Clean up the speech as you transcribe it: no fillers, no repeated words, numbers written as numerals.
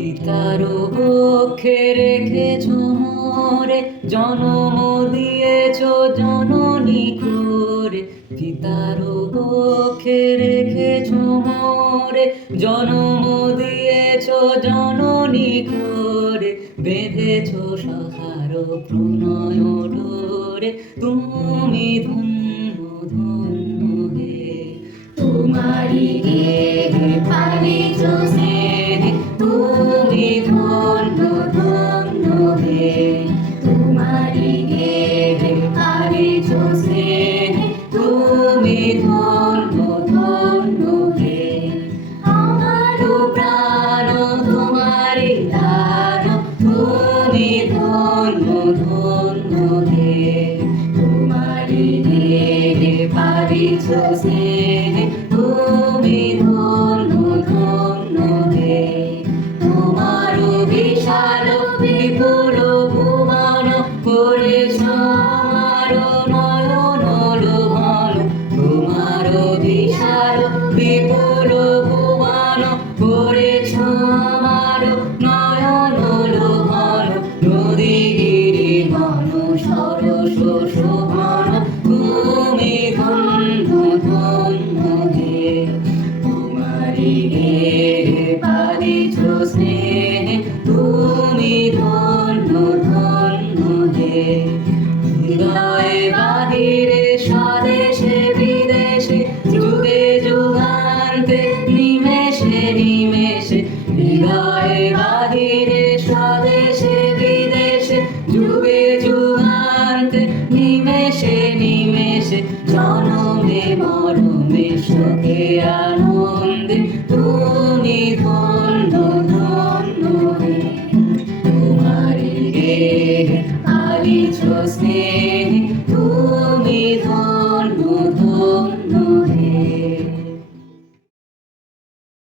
পিতার বক্ষে রেখেছ মোরে, জনম দিয়েছ জননী করে। পিতার বক্ষে রেখেছ মোরে, জনম দিয়েছ জননী করে। বেঁধেছ সাহার প্রণয় ডোরে, তুমি ধন্য ধন্য হে। তোমারি দেহে পালিছ স্নেহে, তুমি ধন্য ধন্য হে। তোমারি দেহে পালিছ স্নেহে, তুমি ধন্য ধন্য হে। আমার প্রাণ তোমারি দান, তুমি ধন্য ধন্য হে। তোমারি দেহে পালিছ স্নেহে, তুমি ধন্য ধন্য হে। তোমার বিশাল বিপুল ভুবন করেছ আমার নয়ন লোভন। তোমার বিশাল বিপুল ভুবন করেছ আমার নয়ন লোভন। নদী গিরি বন সরস শোভন, তুমি ধন্য ধন্য হে। তোমারি দেহে পালিছ স্নেহে, তুমি ধন্য ধন্য হে। হৃদয়ে বাহিরে স্বদেশে বিদেশে, যুগে যুগান্তে নিমেষে নিমেষে। হৃদয়ে বাহিরে স্বদেশে বিদেশে, যুগে যুগান্তে নিমেষে নিমেষে। জনমে মরমে সুখে আনন্দে, তুমি ধন্য ধন্য হে। তোমারি দেহে পালিছ স্নেহে,